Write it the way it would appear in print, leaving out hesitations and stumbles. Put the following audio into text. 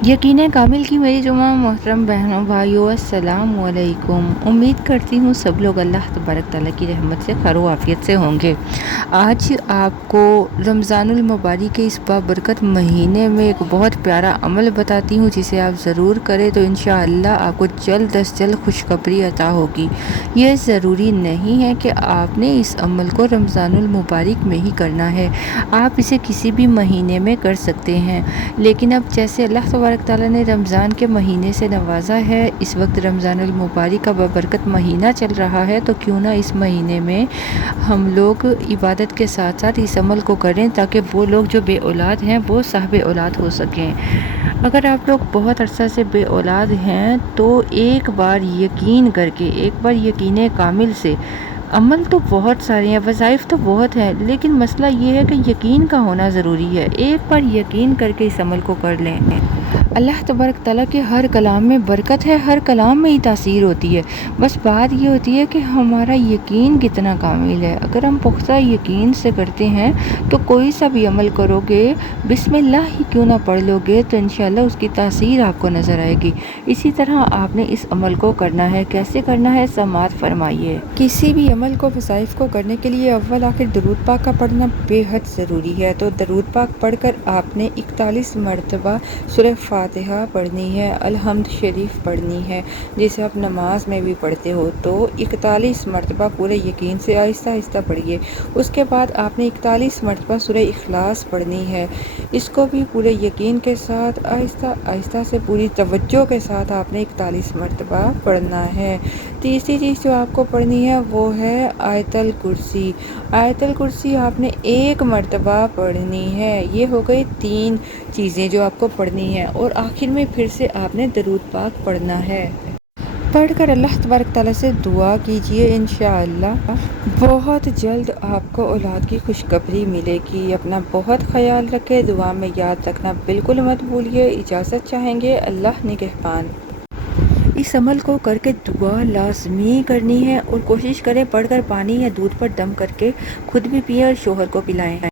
यकीन कामिल की मेरी तमाम मोहतरम बहनों भाइयों अस्सलाम वालेकुम। उम्मीद करती हूँ सब लोग अल्लाह तबारक ताला की रहमत से खैर आफियत से होंगे। आज आपको रमज़ानुल मुबारक के इस बाबरकत महीने में एक बहुत प्यारा अमल बताती हूँ जिसे आप ज़रूर करें तो इंशाअल्लाह आपको जल्द अज जल्द खुशखबरी अता होगी। ये ज़रूरी नहीं है कि आपने इस अमल को रमज़ानुल मुबारक में ही करना है, आप इसे किसी भी महीने में कर सकते हैं। लेकिन अब जैसे अल्लाह तबारक ताला ने रमज़ान के महीने से नवाजा है, इस वक्त रमज़ानुल मुबारक का बाबरकत महीना चल रहा है, तो क्यों ना इस महीने में हम लोग इबादत के साथ साथ इस अमल को करें ताकि वो लोग जो बे औलाद हैं वो साहिब औलाद हो सकें। अगर आप लोग बहुत अरसा से बे औलाद हैं तो एक बार यकीन करके, एक बार यकीन कामिल से, अमल तो बहुत सारे हैं, वज़ाइफ तो बहुत हैं, लेकिन मसला ये है कि यकीन का होना ज़रूरी है। एक बार यकीन करके इस अमल को कर लें। अल्लाह तबारक ताला के हर कलाम में बरकत है, हर कलाम में ही तासीर होती है। बस बात ये होती है कि हमारा यकीन कितना कामिल है। अगर हम पुख्ता यकीन से करते हैं तो कोई सा भी अमल करोगे, बिस्मिल्लाह ही क्यों ना पढ़ लोगे, तो इंशाअल्लाह उसकी तासीर आपको नज़र आएगी। इसी तरह आपने इस अमल को करना है। कैसे करना है, समाअत फरमाइए। किसी भी अमल को, वज़ाइफ को करने के लिए अव्वल आखिर दरूद पाक का पढ़ना बेहद ज़रूरी है। तो दरूद पाक पढ़कर आपने 41 मरतबा सूरह फातिहा पढ़नी है, अलहम्द शरीफ पढ़नी है, जिसे आप नमाज में भी पढ़ते हो। तो 41 मरतबा पूरे यकीन से आहिस्ता आहिस्ता पढ़िए। उसके बाद आपने 41 मरतबा सूरह इखलास पढ़नी है। इसको भी पूरे यकीन के साथ आहिस्ता आहिस्ता से पूरी तवज्जो के साथ आपने 41 मरतबा पढ़ना है। तीसरी चीज़ जो आपको पढ़नी है वो है आयतल कुर्सी। आयतल कुर्सी आपने 1 मरतबा पढ़नी है। ये हो गई 3 चीज़ें जो आपको पढ़नी है। और आखिर में फिर से आपने दरूद पाक पढ़ना है। पढ़कर अल्लाह तबारक ताला से दुआ कीजिए, इंशाअल्लाह बहुत जल्द आपको औलाद की खुशखबरी मिलेगी। अपना बहुत ख्याल रखें, दुआ में याद रखना बिल्कुल मत भूलिए। इजाज़त चाहेंगे, अल्लाह निगहबान। इस अमल को करके दुआ लाजमी करनी है और कोशिश करें पढ़कर पानी या दूध पर दम करके खुद भी पिए और शोहर को पिलाएं।